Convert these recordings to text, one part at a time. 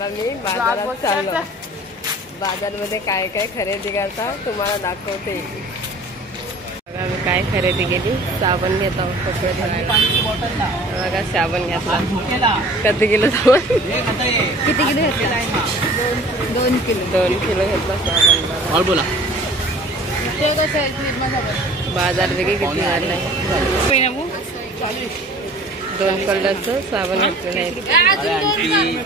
आता मी बाजारात चाललो. बाजारमध्ये काय काय खरेदी करता तुम्हाला दाखवते. बघा मी काय खरेदी केली. साबण घेतो कपडे धुवायला. बघा साबण घेतला. किती किलो साबण? किती किलो घेतला? 2 किलो. 2 किलो घेतला साबण. और बोला बाजार वेगळी किती झालाय. 2 कलरचं साबण घेतलेलं आहे.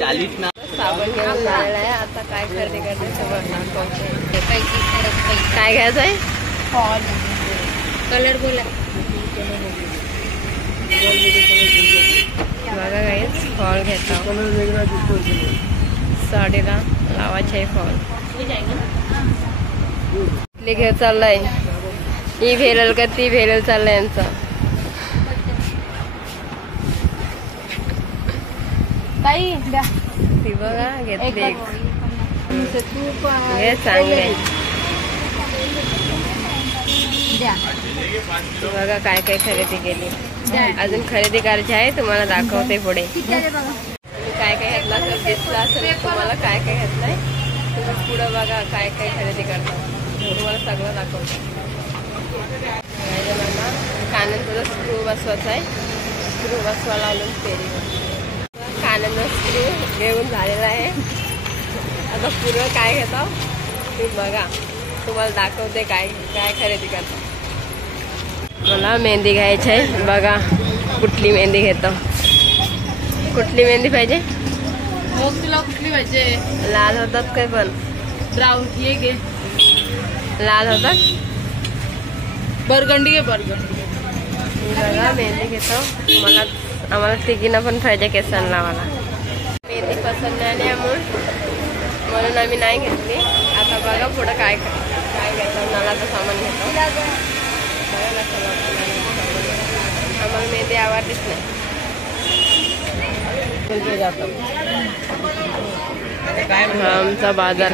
40 ना साबण घेऊन झालेला आहे. आता काय खरेदी करते सगळं दाखवते. काय घ्यायचं आहे? कलर बोला. बघा गाईस फॉल घेता. साडीला लावायचे आहे फॉल. घेत चाललाय. ही भेलेल का ती भेलेल चाललाय यांचा. ती बघा घेतली. हे चांगले. बघा काय काय खरेदी केली. अजून खरेदी करायची आहे. तुम्हाला दाखवते पुढे. काय काय घेतला असेल दिसला असेल तुम्हाला काय काय घेतलंय. तुम्ही पुढे बघा काय काय खरेदी करता. तुम्हाला सगळं दाखवते. कानांचा स्क्रू बसवायचा आहे. स्क्रू बसवा लावून फेरी. कानांचा स्क्रू घेऊन झालेला आहे. आता पुढं काय घेतो तुम्ही बघा. तुम्हाला दाखवते काय काय खरेदी करतो. मला मेहंदी घ्यायची आहे. बघा कुठली मेहंदी घेतो. कुठली मेहंदी पाहिजे? तुला कुठली पाहिजे? लाल होतात काय पण? ब्राऊन ये घे. लाल होतात. बरगंडी घे. बरगंडी बघा मेहंदी घेतो. आम्हाला तिघींना पण पाहिजे केसांना लावायला. मेहंदी पसंत नाही आली म्हणून आम्ही नाही घेतली. आता बघा पुढं काय काय घेतो. नळाचं सामान घेतो. आम्हाला मेहंदी आवडलीच नाही. हा आमचा बाजार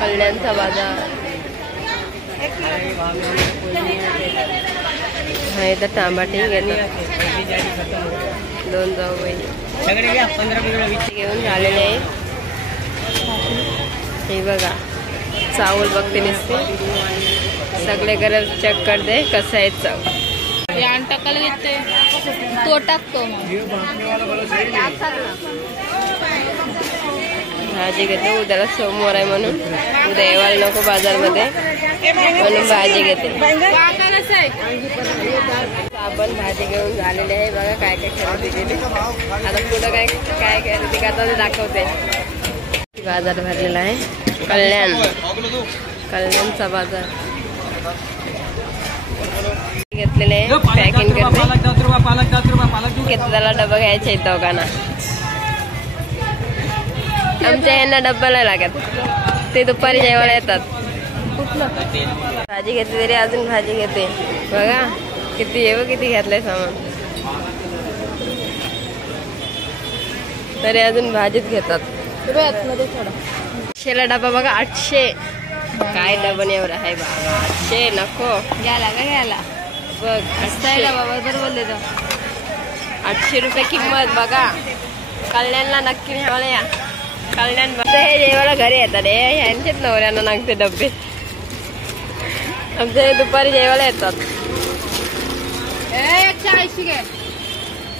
कल्याणचा बाजार. हा इथं टमाटे घेतात. 2 जाऊ घेऊन झालेले आहे. हे बघा चावल बघते नसते. सगळे कलर चेक करते कसं आहे चावल. टाकायला घेते तो टाकतो. भाजी घेते. उद्याला सोमवार आहे म्हणून उद्या यायला नको बाजारमध्ये म्हणून भाजी घेते. साबण भाजी घेऊन झालेले आहे. बघा काय काय खरेदी केली. आता पुढं काय काय खरेदी करता ते दाखवते. बाजार भरलेला आहे. कल्याणचा बाजार घेतलेले आहे. पॅकिंग करते. घेतलेला डबा घ्यायचा आहे दोघांना. आमच्या यांना डब्बा नाही लागत. ते दुपारी जेवायला येतात. भाजी घेतली तरी अजून भाजी घेते. बघा किती किती घेतलंय सामान. तरी अजून भाजीच घेतात. शेला डबा बघा 800. काय डबन एवढा आहे बाबा. 800 नको घ्यायला बघ. बाबा तर बोलले 800 रुपये किंमत. बघा कल्याणला नक्की न्यावाला या. कल्याण हे जेवायला घरी येतात. यांचेच नवऱ्यांना नागते डबे. आमच्या हे दुपारी जेवायला येतात. 180 घे.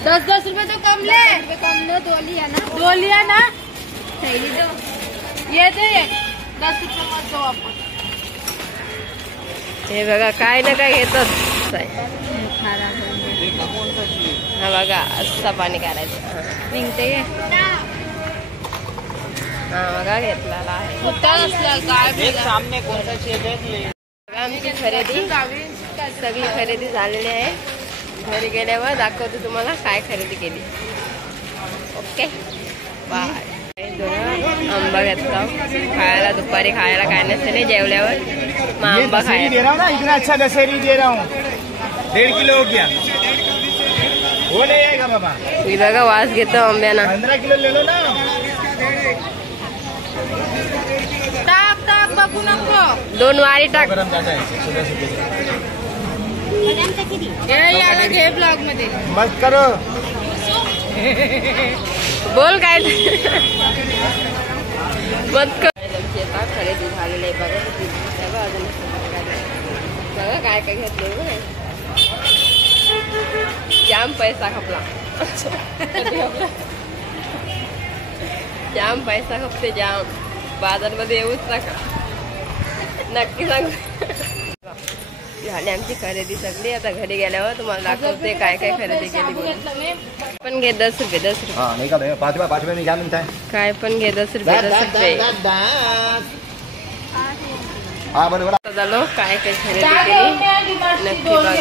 10 रुपये तो कम ले. कम लो. दो लिया ना ये दे. 10 रुपये मत दो आपण. हे बघा काय ना काय घेतात. हा बघा असं पाणी काढायचं. निघते. हा बघा घेतला आहे. आमची खरेदी सगळी खरेदी झालेली आहे. घरी गेल्यावर दाखवते तुम्हाला काय खरेदी केली. Okay bye. आंबा घेतला खायला. दुपारी खायला काय नसते नाही जेवल्यावर मग आंबा खायला. इतना अच्छा दशहरी दे रहा हूँ. 1.5 किलो हो गया. वो नहीं आएगा बाबा. मी बघा वास घेतो आंब्याना. 15 किलो ले लो ना. टाक बघू नको. 2 वारी टाक. याला घे ब्लॉग मध्ये. मत करो. बोल काय मत आता खरेदी झालेली आहे बघा. अजून बघा काय काय घेतले. जाम पैसा खपला. जाम पैसा खपते जाम. बाजारमध्ये येऊच नका. नक्की सांग. झाली आमची खरेदी सगळी. आता घरी गेल्यावर तुम्हाला दाखवते काय काय खरेदी केली. पण घे 10 रुपये 10 रुपये. हाँ नहीं का 5 रुपये में क्या मिलता है? काय पण घे 10 रुपये 10 रुपये. हाँ बरोबर. झालो काय काय खरेदी केली नक्की बघा.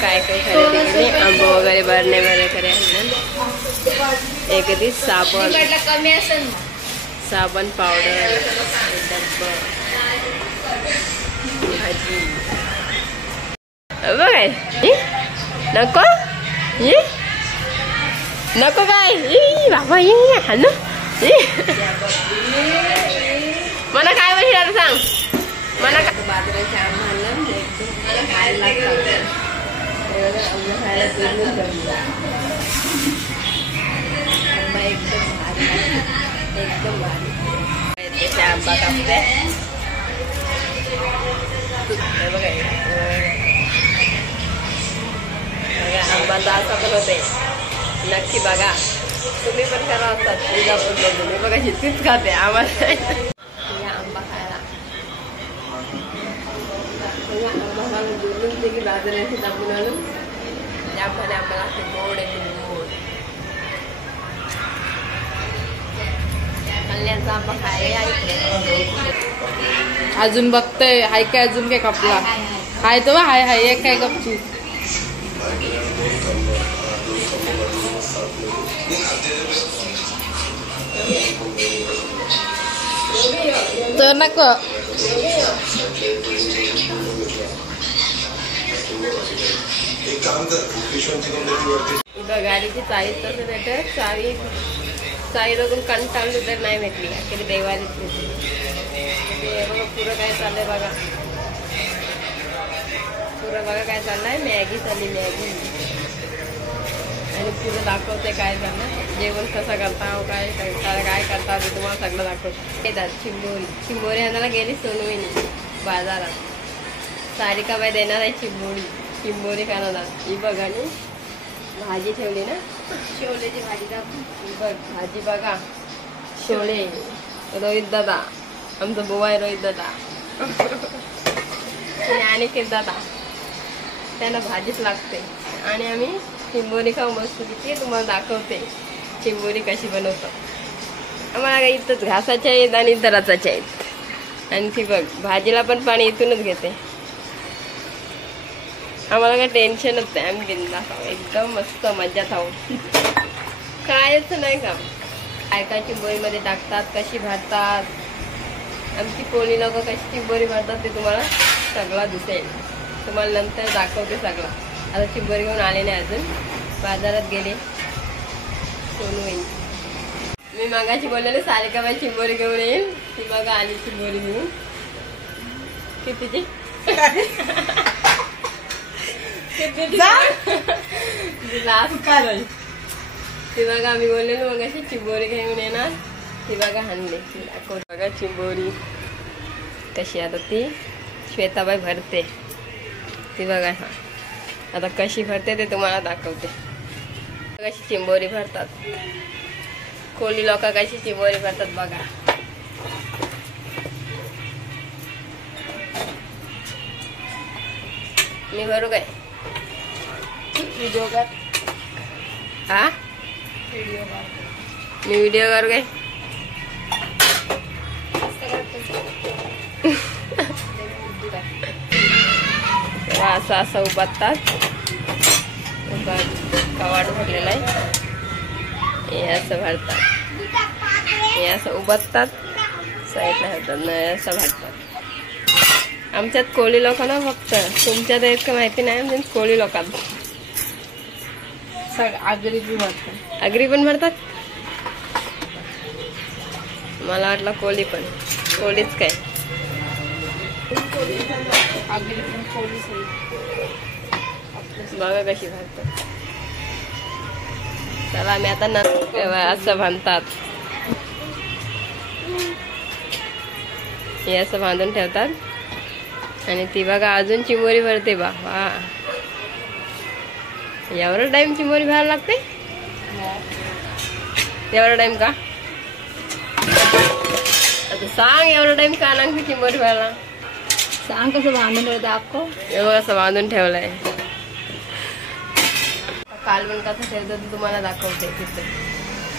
काय काय खरेदी केली. आंबो वगैरे भरणे वगैरे एक दिस साबण पावडर डब्बा भाजी बघाय नको नको काय बाबा हॅलो मला काय पाहिजे आता सांग. मला बाजाराचे आंबा मला खायला लागतात. खायला एकदम भारी आंबा कापते बघा. आंबा असा पण होते. नक्की बघा तुम्ही पण करा असतात. तुम्ही बघा शिस्तीच खाते आम्हाला आंबा खायला. आंबा बोलून ते की बाजाराची दाबून आणून त्यामध्ये आंबा लागते गोड एकदम गोड. अजून बघतोय हाय काय अजून काय कपला हाय तो हाय हाय एक काय कपची तर नको गाडीची चावी तसं भेटत. चावी बघून कंटाळलो तर नाही भेटली. अखेरी देवारीच भेटली. बघा पुरं काय चाललंय बघा. पुरं बघा काय चाललंय. मॅगी चालली मॅगी. आणि पुरं दाखवते काय झालं. जेवण कसं करता काय करता ते तुम्हाला सगळं दाखवते. चिंबोरी आणायला गेली सोनूनी बाजारात. सारिकाबाई देणार आहे चिंबोरी खायला. ही बघा नी भाजी ठेवली ना. शेवल्याची भाजी बघ. भाजी बघा शेवले. रोहित दादा आमचा बुवा आहे. रोहित दादा आणि किती दादा त्यांना भाजीच लागते. आणि आम्ही चिंबोरी खाऊ मस्त. ती तुम्हाला दाखवते चिंबोरी कशी बनवतो. आम्हाला काही इथंच घासाच्या आहेत आणि इथं रचाच्या आहेत. आणि ती बघ भाजीला पण पाणी इथूनच घेते. आम्हाला काय टेन्शनच नाही. आम्ही बिंदास आहोत एकदम मस्त मजा खाऊ. कायच नाही का. काय काय चिंबोरीमध्ये टाकतात कशी भरतात. आमची कोळी लोक कशी चिंबोरी भरतात ते तुम्हाला सगळं दिसेल. तुम्हाला नंतर दाखवते सगळं. आता चिंबोरी घेऊन आले नाही अजून. बाजारात गेले सोनू येईल. मी मागाशी बोललेले सारिकाबाई चिंबोरी घेऊन येईल. ती बघा आली चिंबोरी घेऊन. कितीची ती बघा आम्ही बोललेलो मग अशी चिंबोरी घेऊन येणार. ती बघा हाणली. बघा चिंबोरी कशी. आता ती श्वेताबाई भरते. ती बघा हा आता कशी भरते ते तुम्हाला दाखवते. कशी चिंबोरी भरतात. कोळी लोक कशी चिंबोरी भरतात बघा. मी भरू काय व्हिडिओ कर. हा मी व्हिडिओ करू काय. असं असं उभारतात. कवाड भरलेला आहे. हे असं भरतात. हे असं उभारतात. साईडला होतात असं भरतात. आमच्यात कोळी लोकांना फक्त. तुमच्यात इतकं माहिती नाही. म्हणजे कोळी लोकांना आगरी पण भरतात. आगरी पण भरतात. मला वाटलं कोळी पण. कोळीच काय. आगरी पण कोळी बघा कशी भरतात. चला मी आता असं बांधतात, हे असं बांधून ठेवतात. आणि ती बघा अजून चिंबोरी भरते बा. वा, एवढा टाइम चिंबोरी भरायला लागते? एवढा टाइम का? आता सांग एवढा टाइम का लागते चिंबोरी भरायला? सांग कसं बांधून ठेवतं अक्को. एवढं असं बांधून ठेवलंय. कालवण कसं ठेवतं ते तुम्हाला दाखवते.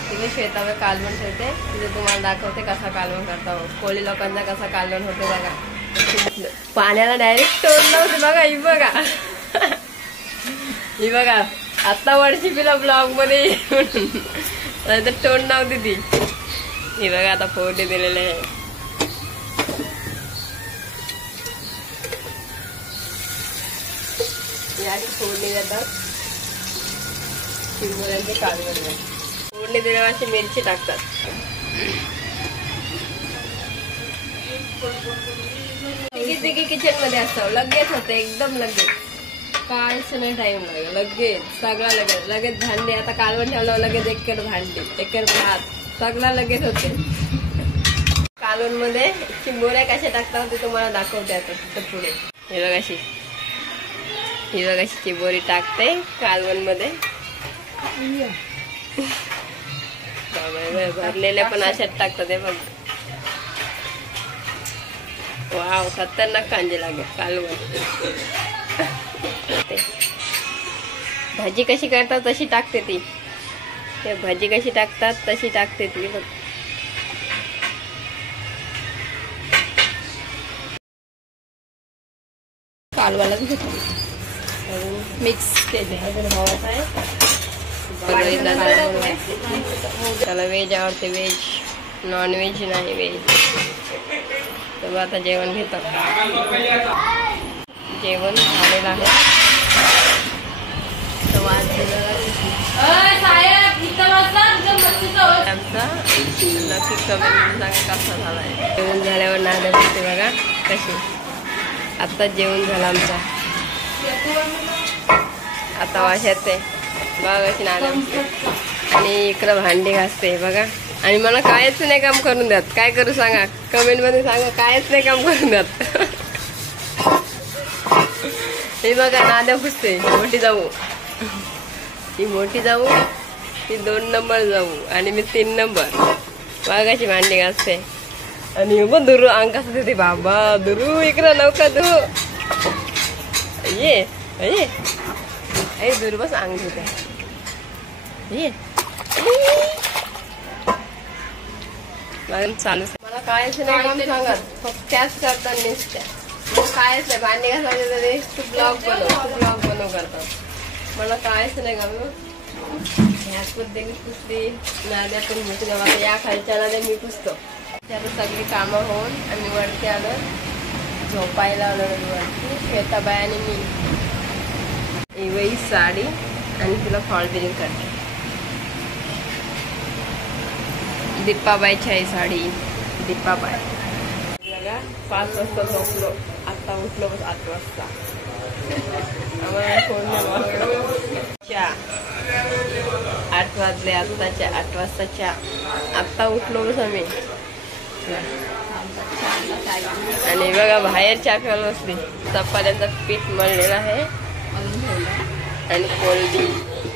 तिथे शेतावर कालवण ठेवते, तिथे तुम्हाला दाखवते कसा कालवण करता. कोळी लोकांचा कसा कालवण होते बघा. पाण्याला डायरेक्ट तोंड लावते बघा. ही बघा, ही बघा आता वर्षी पिला ब्लॉग मध्ये तोंड लावते ती. ही बघा आता फोडे दिलेले आहे. याची फोडणी देतात चिंबोऱ्यांचे कालवण. फोडणी दिल्यावर अशी मिरची टाकतात. तिघी किचन मध्ये असतो. लगेच होते, एकदम लगेच, काहीच नाही टाइम लागेल. लगेच सगळा लगेच भांडे. आता कालवण ठेवलं लगेच एकर भांडे, एकर भात, सगळा लगेच होते. कालवण मध्ये चिंबोऱ्या कशा टाकतात ते तुम्हाला दाखवते आता पुढे. हे बघ अशी, ही बघ अशी चिंबोरी टाकते कालवण मध्ये. भरलेल्या पण अशाच टाकतात. हे बघ, वाव, खतरनाक कांदे लागेल कालवण. भाजी कशी करतात तशी टाकते ती. भाजी कशी टाकतात तशी टाकते ती. बघ, कालवालाच मिक्स केले. त्याला व्हेज आवडते, व्हेज, नॉन व्हेज नाही, व्हेज. तर आता जेवण घेतात. जेवण झालेलं आहे. आमचा नक्की कमेंट सांगा कसा झालाय. जेवण झाल्यावर नाद बघते बघा कशी. आता जेवण झालं आमचा. आता वाश येते बघा कशी नाद. आणि इकडं भांडी घासते बघा. आणि मला कायच नाही काम करून द्यात. काय करू सांगा, कमेंट मध्ये सांगा. कायच नाही काम करून द्यात. हे बघा नाद्या पुसते. मोठी जाऊ, ही मोठी जाऊ, ती 2 नंबर जाऊ आणि मी 3 नंबर. बघाची भांडी घासते. आणि मग दुरू अंग कसं देते बाबा. दुरू इकडं लवकर दुरू ये ये दुरू बस अंग देते. ये चालू. मला कायच नाही काम सांगत, फक्त त्याच करतात नुसत्या. कायच नाही. भांडी घासायचे तरी तू ब्लॉग बनव करतात. मला कायच नाही काम. ह्याच पद्धती पुसली, नाद्या पण मोठी. आता या खालच्या नाद्या मी पुसतो. आता सगळी कामं होऊन आम्ही वरती आलो, झोपायला आलो वरती. श्वेताबाई आणि मी. ही साडी आणि तिला फॉल बिलिंग करते. दीपाबाईची आहे साडी. दीपाबाई बघा. 5 वाजता झोपलो, आता उठलो 8 वाजता. आम्हाला फोन चहा 8 वाजले. आत्ताच्या 8 वाजता चहा. आत्ता उठलो बस आम्ही. आणि बघा बाहेर चहा प्यायला बसली. चपात्यांचं पीठ मळलेलं आहे आणि कोलबी.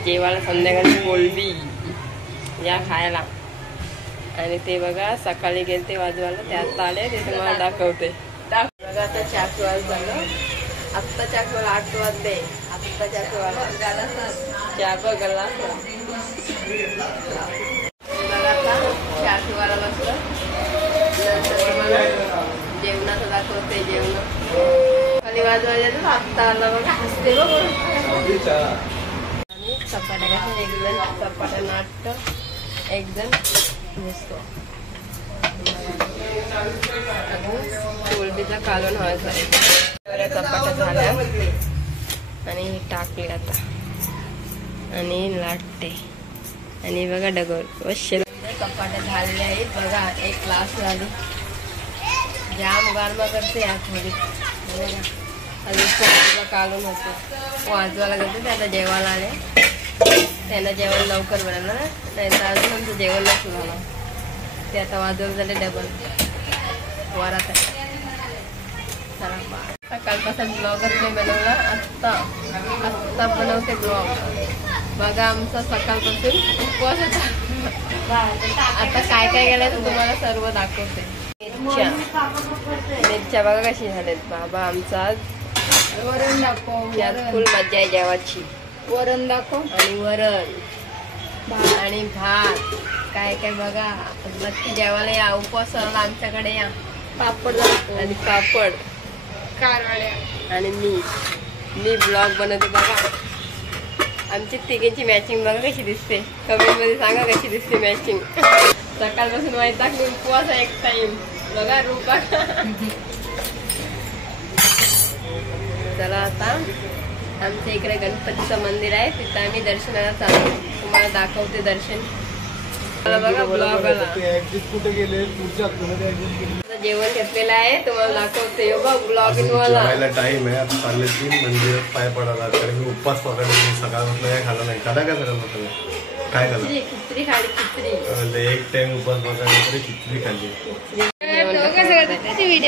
जेवायला संध्याकाळी कोलबी या खायला. आणि ते बघा सकाळी गेले ते वाजवायला, ते आता आले, ते तुम्हाला दाखवते. बघा आता चहा पिवायला झालं. आत्ता चहा पिवायला 8 वाजले. आत्ता चहा पिवायला चहा बघायला बघा. आता चहा पिवायला बसलं. नंतर तुम्हाला जेवणाचं दाखवते. जेवण खाली वाजवायला आत्ता आला बघा. हसते बघ. आणि चपात्या कसं एक जण चपात्या नाटतं, एक जण दिसतो. कोलबीचा कालवण व्हायचा आहे. चपात्या झाल्या आणि ही टाकली आता आणि लाटते. आणि बघा डगोर वश्य चपात्या झालेल्या आहेत बघा. एक ग्लास झाली. जाम गारमा करते आतमध्ये. आणि कोलबीचा कालवण होतो. वाजवायला करते. ते आता जेवायला आले. त्यांना जेवण लवकर बनवलं ना, त्यांचं अजून आमचं जेवण नाही सुरू झालं. ते आता वाजवून झाले डबल वरात आहे. चला सकाळपासून ब्लॉगच नाही बनवला, आत्ता बनवते ब्लॉग. बघा आमचा सकाळपासून उपवास होता. आता काय काय केलंय तर तुम्हाला सर्व दाखवते. मिरच्या बघा कशी झालेत बाबा. आमचा आज वरण दाखव. यात फुल मजा आहे जेवाची. वरण दाखव आणि वरण आणि भात. काय काय बघा. नक्की जेवायला या, उपवासाला आमच्याकडे या. पापड दाखव आणि पापड कारवाड्या. आणि मी ब्लॉग बनवते बघा. आमची तिघींची मॅचिंग बघा कशी दिसते. कमेंट मध्ये सांगा कशी दिसते मॅचिंग. सकाळपासून माहिती आहे उपवास आहे एक टाइम बघा रूपा. चला आता आमच्या इकडे गणपतीचं मंदिर आहे, तिथं आम्ही दर्शनाला चालू. तुम्हाला दाखवते दर्शन. बघा ब्लॉग आला. कुठे गेले जेवण घेतलेलं आहे तुम्हाला दाखवते. ब्लॉग जेवायला टाइम आहे. आता चालले 3 मंदिरात पाय पडायला. कारण मी उपवास पकडले. सकाळपासून काय खाल्लं नाही. खाल्ला काय सगळं म्हटलं काय खाल्लं? खिचडी खाली. खिचडी एक टाइम उपवास पकडले तरी खिचडी खाल्ली.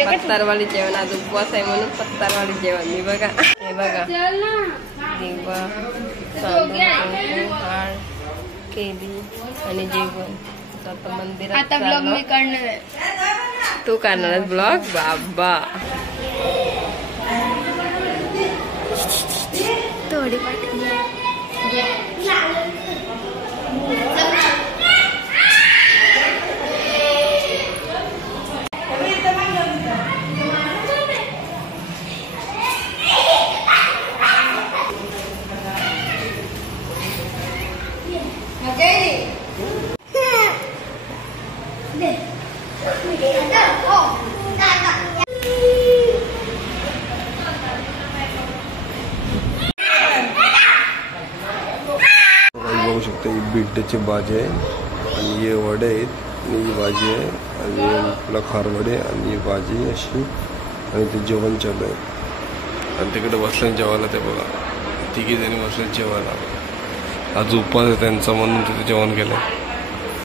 पत्तारवाली जेवण. आज उपवास आहे म्हणून पत्तारवाली जेवण. मी बघा हे बघा दिवा हार केली आणि जेवण. आता मंदिरात आता ब्लॉग मी करणार आहे. तू करणार ब्लॉग बाबा. थोडी बघू शकता ही बिड्याची भाजी आहे आणि हे वडे आहेत आणि ही भाजी आहे आणि आपला खारवडे आणि ही भाजी अशी आणि ते जेवण चालू आहे. आणि तिकडे बसले जेवायला. ते बघा 3 जणी बसले जेवायला. आज उपवास आहे त्यांचा म्हणून तिथे जेवण केलं.